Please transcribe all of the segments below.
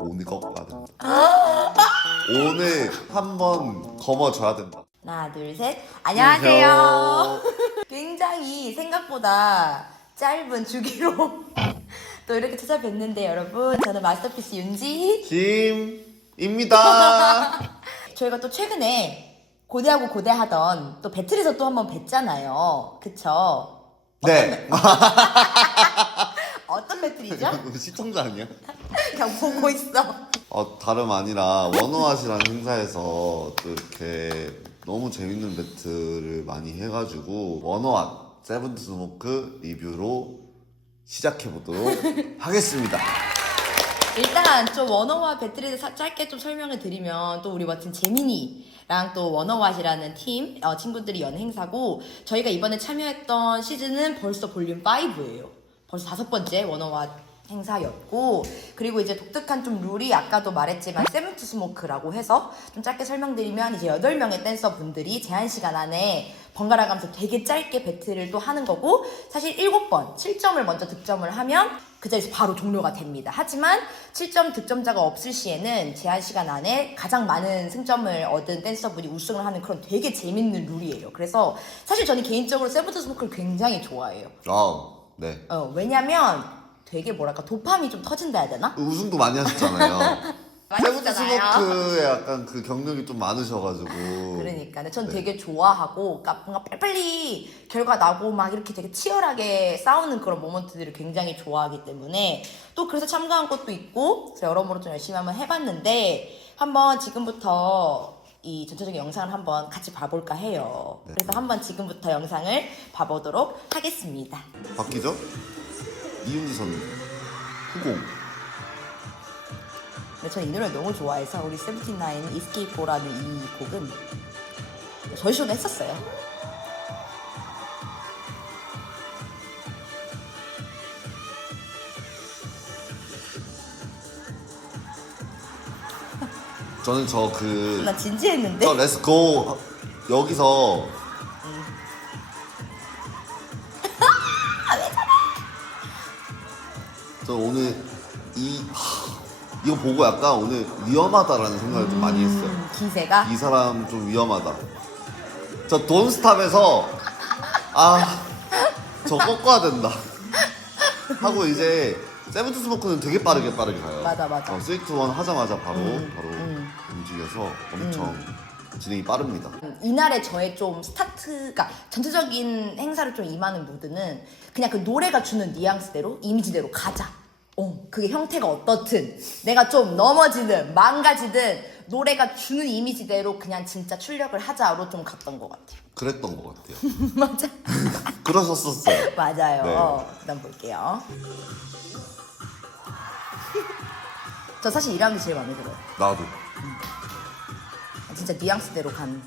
오늘 꺾어야 된다. 오늘 한번 거머줘야 된다. 하나, 둘, 셋. 안녕하세요. 굉장히 생각보다 짧은 주기로 또 이렇게 찾아뵀는데 여러분, 저는 마스터피스 윤지 짐입니다. 저희가 또 최근에 고대하고 고대하던 또 배틀에서 또 한번 뵀잖아요. 그쵸? 네. 어떤 배틀이죠? 시청자 아니야? 그냥 보고 있어. 다름 아니라 원어아시라는 행사에서 또 이렇게 너무 재밌는 배틀을 많이 해가지고 원어아 세븐틴 스모크 리뷰로 시작해보도록 하겠습니다. 일단 좀 원어와 배틀에 대해서 짧게 좀 설명을 드리면 또 우리 멋진 재민이랑 또 원어와시라는 팀 친구들이 연 행사고 저희가 이번에 참여했던 시즌은 벌써 볼륨 5예요. 벌써 5번째 원어와 행사였고 그리고 이제 독특한 좀 룰이 아까도 말했지만 세븐틴 스모크라고 해서 좀 짧게 설명드리면 이제 8명의 댄서분들이 제한 시간 안에 번갈아 가면서 되게 짧게 배틀을 또 하는 거고 사실 7번 7점을 먼저 득점을 하면 그 자리에서 바로 종료가 됩니다. 하지만 7점 득점자가 없을 시에는 제한 시간 안에 가장 많은 승점을 얻은 댄서분이 우승을 하는 그런 되게 재밌는 룰이에요. 그래서 사실 저는 개인적으로 세븐틴 스모크를 굉장히 좋아해요. 네. 왜냐면 되게 뭐랄까 도파민이 좀 터진다 해야 되나? 우승도 많이 하셨잖아요. 많이 세븐틴 하셨잖아요. 스모크에 약간 그 경력이 좀 많으셔가지고. 그러니까 근데 전 네. 되게 좋아하고 그러니까 뭔가 빨리빨리 결과 나고 막 이렇게 되게 치열하게 싸우는 그런 모먼트들을 굉장히 좋아하기 때문에 또 그래서 참가한 것도 있고 그래서 여러모로 좀 열심히 한번 해봤는데 한번 지금부터 이 전체적인 영상을 한번 같이 봐볼까 해요. 네. 그래서 한번 지금부터 영상을 봐보도록 하겠습니다. 바뀌죠? 이윤지 선 후공. 근데 전 이 노래 너무 좋아해서 우리 세븐틴나인 이스케이프라는 이 곡은 저희 쇼도 했었어요. 저는 나 진지했는데? 저 렛츠고 여기서 저 오늘 이거 보고 약간 오늘 위험하다라는 생각을 좀 많이 했어요. 기세가? 이 사람 좀 위험하다. 저 돈스탑에서 저 꺾어야 된다 하고 이제 세븐틴 스모크는 되게 빠르게 가요. 맞아. 3, 2, 1 하자마자 바로 움직여서 엄청 진행이 빠릅니다. 이날의 저의 좀 스타트가 전체적인 행사를 좀 임하는 무드는 그냥 그 노래가 주는 뉘앙스대로 이미지대로 가자. 그게 형태가 어떻든 내가 좀 넘어지든 망가지든 노래가 주는 이미지대로 그냥 진짜 출력을 하자로 좀 갔던 것 같아요. 그랬던 것 같아요. 맞아. 그러셨었어요. 맞아요. 네. 일단 볼게요. 저 사실 이런 게 제일 마음에 들어요. 나도. 진짜 뉘앙스대로 간.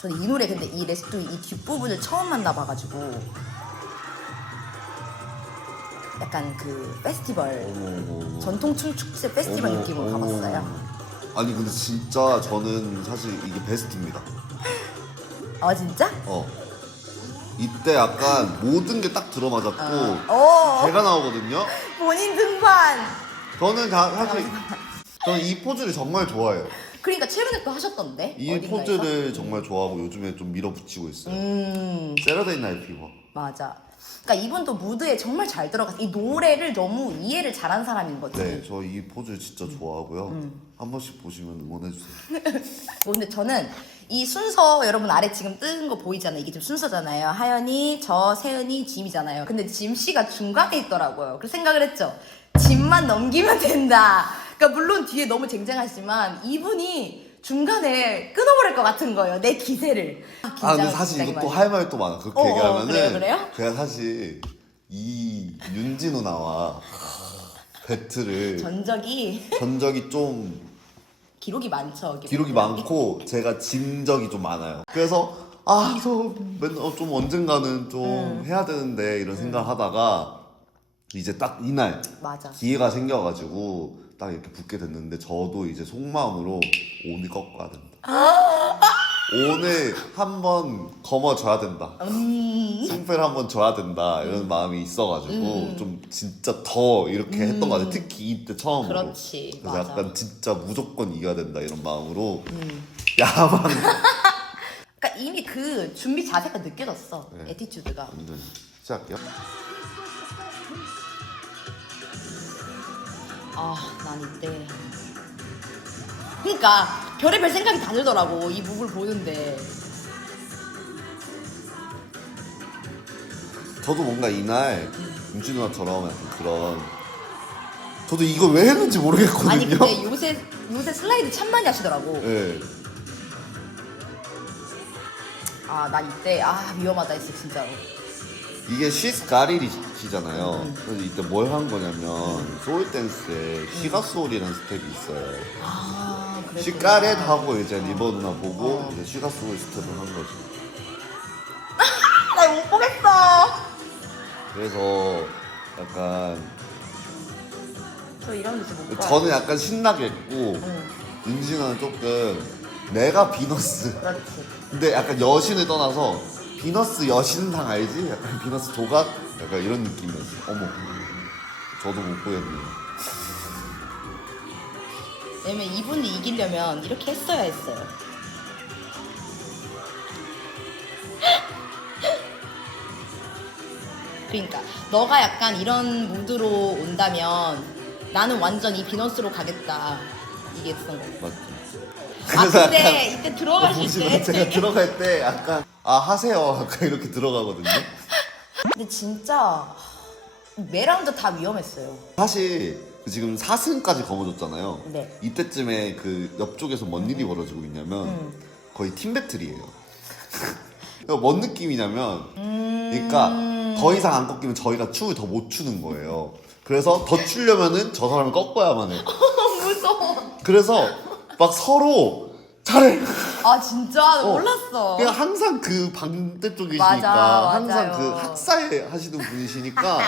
저는 이 노래 근데 이 레스토 이 뒷부분을 처음 만나봐가지고 약간 그 페스티벌 어머. 전통춤 축제 페스티벌 어머, 느낌으로 어머. 가봤어요. 아니 근데 진짜 저는 사실 이게 베스트입니다. 진짜? 이때 약간 모든 게 딱 들어맞았고 제가 나오거든요. 본인 등판. 저는 사실 저는 이 포즈를 정말 좋아해요. 그러니까 최근에 또 하셨던데? 이 어딘가에서? 포즈를 정말 좋아하고 요즘에 좀 밀어붙이고 있어요. 세러데이 나이트 피버. 맞아. 그러니까 이분도 무드에 정말 잘 들어가서 이 노래를 너무 이해를 잘한 사람인 거지. 네, 저 이 포즈 진짜 좋아하고요. 한 번씩 보시면 응원해주세요. 근데 저는 이 순서 여러분 아래 지금 뜬 거 보이잖아요. 이게 지금 순서잖아요. 하연이, 저, 세은이, 짐이잖아요. 근데 짐 씨가 중간에 있더라고요. 그래서 생각을 했죠. 짐만 넘기면 된다. 그러니까 물론 뒤에 너무 쟁쟁하지만 이분이 중간에 끊어버릴 것 같은 거예요. 내 기세를. 근데 사실 이것도 할 말이 또 많아. 그렇게 얘기하면은 그래요? 제가 사실 이 윤지 누나와 배틀을 전적이 좀 기록이 많죠. 기록이 많고 제가 진 적이 좀 많아요. 그래서 저 맨날 좀 언젠가는 좀 해야 되는데 이런 생각을 하다가 이제 딱 이날 맞아. 기회가 생겨가지고 딱 이렇게 붙게 됐는데 저도 이제 속마음으로 오늘 꺾어야 된다. 오늘 한번 거머줘야 된다. 승패를 한번 줘야 된다 이런 마음이 있어가지고 좀 진짜 더 이렇게 했던 것 같아요. 특히 이때 처음으로. 그렇지, 그래서 맞아. 약간 진짜 무조건 이겨야 된다 이런 마음으로 야망. 그러니까 이미 그 준비 자세가 느껴졌어. 네. 에티튜드가. 완전 시작할게요. 난 이때. 그러니까 별의별 생각이 다 들더라고 이 무브를 보는데. 저도 뭔가 이날 윤지 누나처럼 약간 그런 저도 이걸 왜 했는지 모르겠거든요. 아니 근데 요새 슬라이드 참 많이 하시더라고. 네. 나 이때 위험하다 했어 진짜로. 이게 시스 가리리시잖아요. 그래서 이때 뭘 한 거냐면 소울 댄스에 시가소울이라는 스텝이 있어요. 그랬구나. 시가렛 하고 이제 리버 누나 보고 이제 시가소울 스텝을 한 거죠. 나 이거 못 보겠어. 그래서 약간 저 이런 데서 못 봐. 저는 약간 신나게 했고 윤지 누나는 조금 내가 비너스. 그렇지. 근데 약간 여신을 떠나서 비너스 여신상 알지? 약간 비너스 조각? 약간 이런 느낌이었어. 어머, 저도 못 보였네요. 왜냐면 이분이 이기려면 이렇게 했어야 했어요. 그러니까 너가 약간 이런 무드로 온다면 나는 완전 이 비너스로 가겠다. 이게 했던 거. 맞지? 근데 이때 들어가실 때 제가 들어갈 때 약간 하세요. 약간 이렇게 들어가거든요. 근데 진짜 매라운드 다 위험했어요. 사실 지금 4승까지 거머졌잖아요. 네. 이때쯤에 그 옆쪽에서 뭔 일이 벌어지고 있냐면 거의 팀 배틀이에요. 그러니까 뭔 느낌이냐면 그러니까 더 이상 안 꺾이면 저희가 춤을 더 못 추는 거예요. 그래서 더 추려면은 저 사람을 꺾어야만 해요. 무서워. 그래서 막 서로 잘해. 진짜 몰랐어. 그냥 항상 그 반대쪽이시니까 맞아, 항상 맞아요. 그 학살 하시는 분이시니까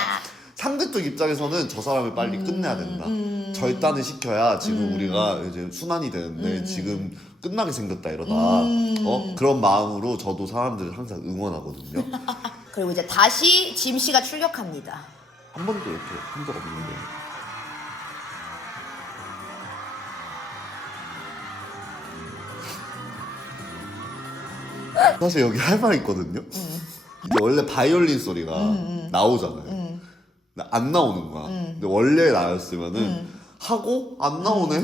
상대쪽 입장에서는 저 사람을 빨리 끝내야 된다. 절단을 시켜야 지금 우리가 이제 순환이 되는데 지금 끝나게 생겼다 이러다. 그런 마음으로 저도 사람들을 항상 응원하거든요. 그리고 이제 다시 짐 씨가 출격합니다. 한 번도 이렇게 한 적 없는데. 사실 여기 할 말이 있거든요. 이게 원래 바이올린 소리가 나오잖아요. 근데 안 나오는 거야. 근데 원래 나였으면은 하고 안 나오네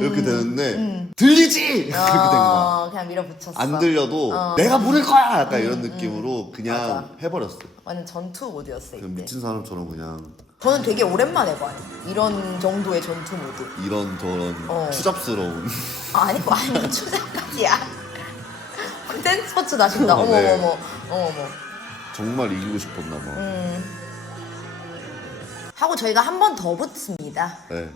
이렇게 되는데 들리지 이렇게 된 거야. 그냥 밀어붙였어. 안 들려도 내가 부를 거야 약간 이런 느낌으로 그냥 맞아. 해버렸어. 완전 전투 모드였어 그냥 이때. 미친 사람처럼 그냥 저는 되게 오랜만에 봐요. 이런 정도의 전투 모드. 이런 저런 추잡스러운. 아니고 아니 추자까지야. 댄 스포츠 나신다. 네. 어머머머. 정말 이기고 싶었나 봐. 하고 저희가 한 번 더 붙습니다. 네.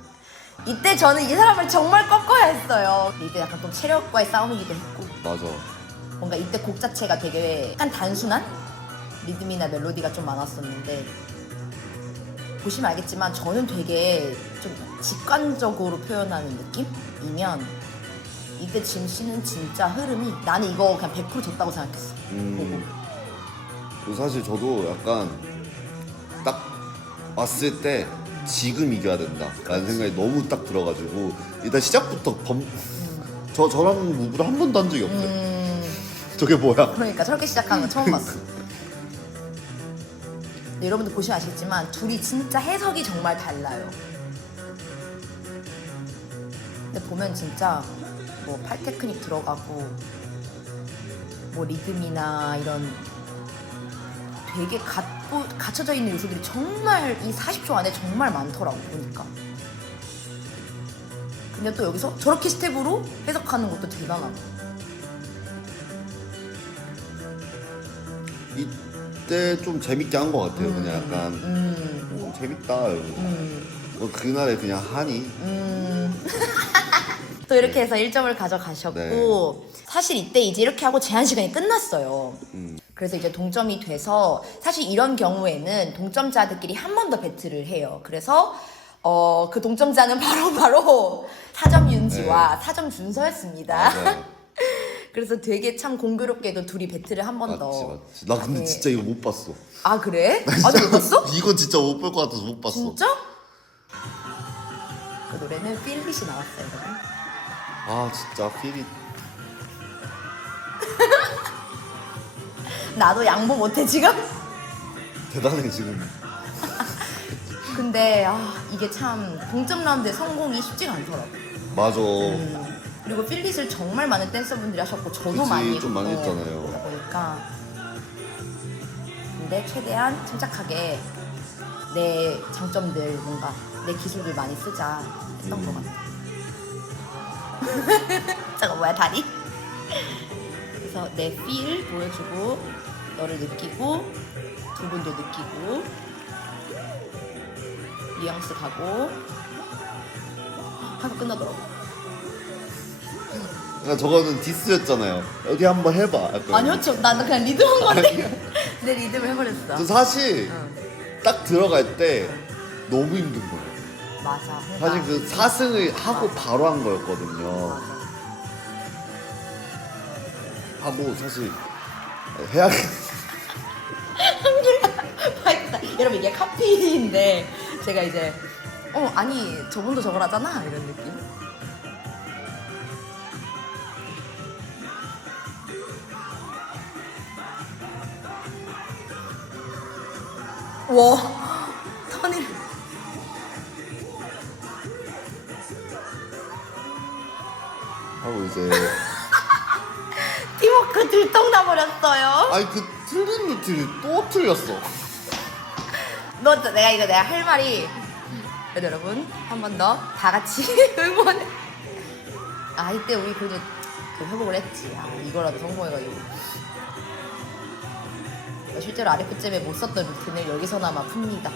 이때 저는 이 사람을 정말 꺾어야 했어요. 이때 약간 좀 체력과의 싸움이기도 했고 맞아. 뭔가 이때 곡 자체가 되게 약간 단순한 리듬이나 멜로디가 좀 많았었는데 보시면 알겠지만 저는 되게 좀 직관적으로 표현하는 느낌이면 이때 짐 씨는 진짜 흐름이 나는 이거 그냥 100% 졌다고 생각했어. 그리고 사실 저도 약간 딱 왔을 때 지금 이겨야 된다 라는 생각이 너무 딱 들어가지고 일단 시작부터 저랑 무브를 한 번도 한 적이 없어요. 저게 뭐야? 그러니까 저렇게 시작하는 거 처음 봤어. 근데 여러분들 보시면 아시겠지만 둘이 진짜 해석이 정말 달라요. 근데 보면 진짜 뭐 팔 테크닉 들어가고 뭐 리듬이나 이런 되게 갇혀져 있는 요소들이 정말 이 40초 안에 정말 많더라고 보니까. 근데 또 여기서 저렇게 스텝으로 해석하는 것도 대단하고. 이때 좀 재밌게 한 것 같아요. 그냥 약간 오, 재밌다 이러고 그날에 그냥 하니 또 이렇게 해서 1점을 가져가셨고 네. 사실 이때 이제 이렇게 하고 제한 시간이 끝났어요. 그래서 이제 동점이 돼서 사실 이런 경우에는 동점자들끼리 한 번 더 배틀을 해요. 그래서 그 동점자는 바로 4점 윤지와 4점 준서였습니다. 맞아요. 그래서 되게 참 공교롭게도 둘이 배틀을 한 번 더. 맞지. 나 근데 네. 진짜 이거 못 봤어. 아 그래? 아직 못 봤어? 이건 진짜 못 볼 것 같아서 못 봤어. 진짜? 그 노래는 필릿이 나왔어요, 여러분. 아 진짜 필이 나도 양보 못해 지금. 대단해 지금. 근데 이게 참 동점 라운드의 성공이 쉽지가 않더라고. 맞아. 그리고 필릿을 정말 많은 댄서분들이 하셨고 저도 그치, 많이 좀 많이 했잖아요. 그러다 보니까 근데 최대한 침착하게 내 장점들 뭔가 내 기술들 많이 쓰자 했던 것 같아. 저거 뭐야 다리? 그래서 내 필 보여주고 너를 느끼고 두 분도 느끼고 뉘앙스 가고 하고 끝나더라고. 그러니까 저거는 디스였잖아요. 어디 한번 해봐. 약간. 아니요, 나는 그냥 리듬 한 건데 내 리듬을 해버렸어. 저 사실 딱 들어갈 때 너무 힘든 거예요. 맞아. 사실 그 4승을 하고 맞아. 바로 한 거였거든요. 맞아. 하고 사실 해야겠. 여러분 이게 카피인데 제가 이제 아니 저분도 저걸 하잖아 이런 느낌. 와 턴이 하고 이제 팀워크 들통나버렸어요. 아니 그 틀린 루틴을 또 틀렸어. 내가 할 말이 여러분 한 번 더 다 같이 응원. 이때 우리 그래도 회복을 했지. 이거라도 성공해가지고. 실제로 RF잼에 못 썼던 루틴을 여기서나마 풉니다.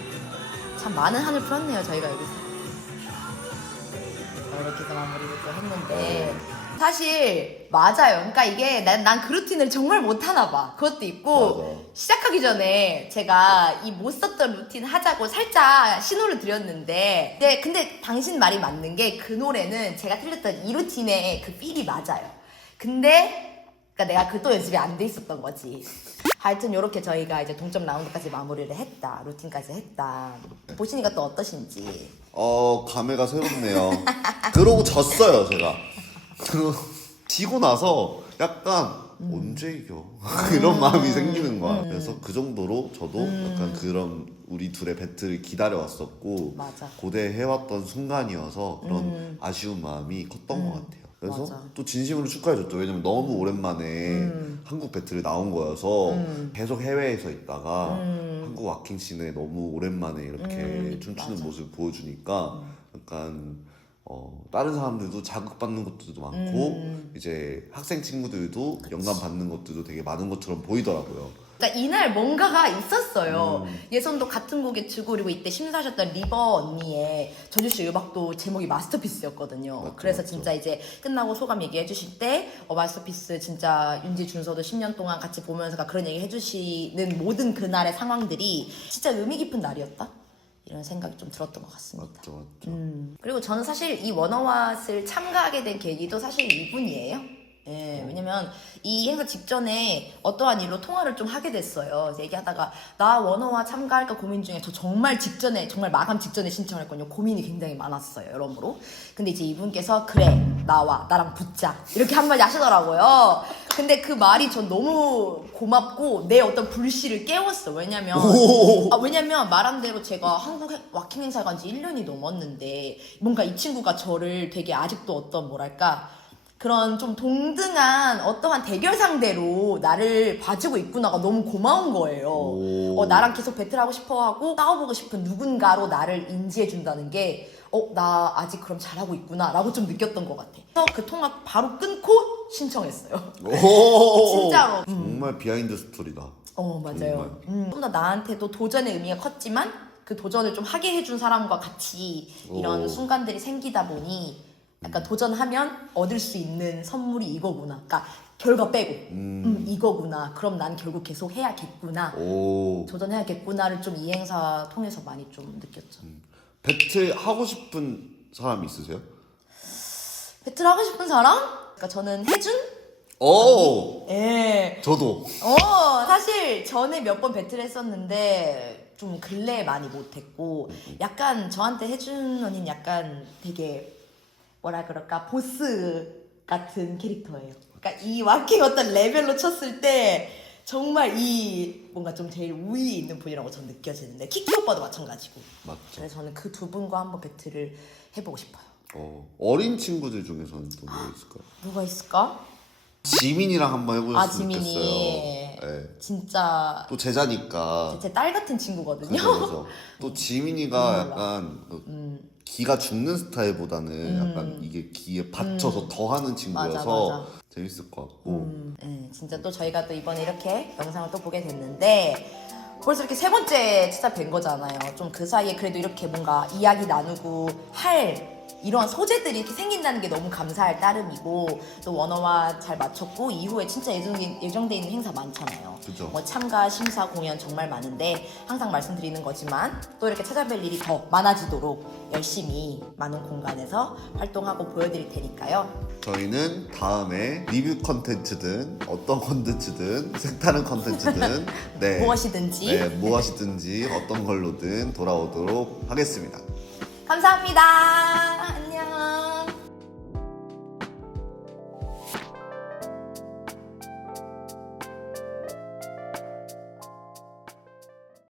참 많은 한을 풀었네요 저희가 여기서. 이렇게 해서 마무리를 또 했는데 사실 맞아요. 그러니까 이게 난 그 루틴을 정말 못하나 봐. 그것도 있고 맞아. 시작하기 전에 제가 이 못 썼던 루틴 하자고 살짝 신호를 드렸는데 근데 당신 말이 맞는 게 그 노래는 제가 틀렸던 이 루틴의 그 필이 맞아요. 근데 그러니까 내가 그 또 연습이 안 돼 있었던 거지. 하여튼 이렇게 저희가 이제 동점 라운드까지 마무리를 했다. 루틴까지 했다. 보시니까 또 어떠신지. 감회가 새롭네요. 그러고 졌어요 제가. 지고 나서 약간 언제 이겨 이런 마음이 생기는 거야. 그래서 그 정도로 저도 약간 그런 우리 둘의 배틀을 기다려왔었고 맞아. 고대해왔던 순간이어서 그런 아쉬운 마음이 컸던 것 같아요. 그래서 맞아. 또 진심으로 축하해줬죠. 왜냐면 너무 오랜만에 한국 배틀이 나온 거여서 계속 해외에서 있다가 한국 와킹 씬에 너무 오랜만에 이렇게 춤추는 맞아. 모습을 보여주니까 약간 다른 사람들도 자극받는 것들도 많고 이제 학생 친구들도 영감 받는 것들도 되게 많은 것처럼 보이더라고요. 그러니까 이날 뭔가가 있었어요. 예선도 같은 곡에 주고 그리고 이때 심사하셨던 리버 언니의 저주씨 음악도 제목이 마스터피스였거든요. 맞죠, 그래서 맞죠. 진짜 이제 끝나고 소감 얘기해 주실 때 마스터피스 진짜 윤지 준서도 10년 동안 같이 보면서 그런 얘기 해주시는 모든 그날의 상황들이 진짜 의미 깊은 날이었다? 이런 생각이 좀 들었던 것 같습니다. 맞죠, 맞죠. 그리고 저는 사실 이 워너왓을 참가하게 된 계기도 사실 이분이에요. 예, 왜냐면 이 행사 직전에 어떠한 일로 통화를 좀 하게 됐어요. 그래서 얘기하다가 나 워너와 참가할까 고민 중에 저 정말 직전에 정말 마감 직전에 신청을 했거든요. 고민이 굉장히 많았어요. 여러모로. 근데 이제 이분께서 그래 나와 나랑 붙자 이렇게 한마디 하시더라고요. 근데 그 말이 전 너무 고맙고 내 어떤 불씨를 깨웠어. 왜냐면 왜냐면 말한 대로 제가 한국 와킹 행사 간 지 1년이 넘었는데 뭔가 이 친구가 저를 되게 아직도 어떤 뭐랄까 그런 좀 동등한 어떠한 대결 상대로 나를 봐주고 있구나가 너무 고마운 거예요. 나랑 계속 배틀하고 싶어하고 싸워보고 싶은 누군가로 나를 인지해준다는 게 나 아직 그럼 잘하고 있구나 라고 좀 느꼈던 것 같아. 그래서 그 통화 바로 끊고 신청했어요. 진짜로. 정말 비하인드 스토리다. 맞아요. 좀 더 나한테도 도전의 의미가 컸지만 그 도전을 좀 하게 해준 사람과 같이 이런 순간들이 생기다 보니 약간 도전하면 얻을 수 있는 선물이 이거구나. 그러니까 결과 빼고 이거구나. 그럼 난 결국 계속 해야겠구나. 도전해야겠구나를 좀 이 행사 통해서 많이 좀 느꼈죠. 배틀 하고 싶은 사람 있으세요? 배틀 하고 싶은 사람? 그러니까 저는 혜준? 오! 예. 저도. 사실 전에 몇 번 배틀 했었는데 좀 근래에 많이 못했고 약간 저한테 혜준 언니는 약간 되게 뭐라 그럴까 보스 같은 캐릭터예요. 그러니까 이 와킹 어떤 레벨로 쳤을 때 정말 이 뭔가 좀 제일 우위에 있는 분이라고 전 느껴지는데 키키 오빠도 마찬가지고. 맞죠. 그래서 저는 그 두 분과 한번 배틀을 해보고 싶어요. 어린 친구들 중에서는 또 누가 있을까요? 누가 있을까? 지민이랑 한번 해보셨으면 지민이. 좋겠어요. 네. 진짜 또 제자니까. 제 딸 같은 친구거든요. 그래서 또 지민이가 몰라. 약간 기가 죽는 스타일보다는 약간 이게 기에 받쳐서 더 하는 친구여서 맞아. 재밌을 것 같고. 진짜 또 저희가 또 이번에 이렇게 영상을 또 보게 됐는데 벌써 이렇게 세 번째 찾아뵌 거잖아요. 좀 그 사이에 그래도 이렇게 뭔가 이야기 나누고 할 이런 소재들이 이렇게 생긴다는 게 너무 감사할 따름이고 또 원어와 잘 맞췄고 이후에 진짜 예정돼 있는 행사 많잖아요. 그죠. 뭐 참가, 심사, 공연 정말 많은데 항상 말씀드리는 거지만 또 이렇게 찾아뵐 일이 더 많아지도록 열심히 많은 공간에서 활동하고 보여드릴 테니까요. 저희는 다음에 리뷰 컨텐츠든 어떤 컨텐츠든 색다른 컨텐츠든 네. 무엇이든지. 네, 무엇이든지 어떤 걸로든 돌아오도록 하겠습니다. 감사합니다.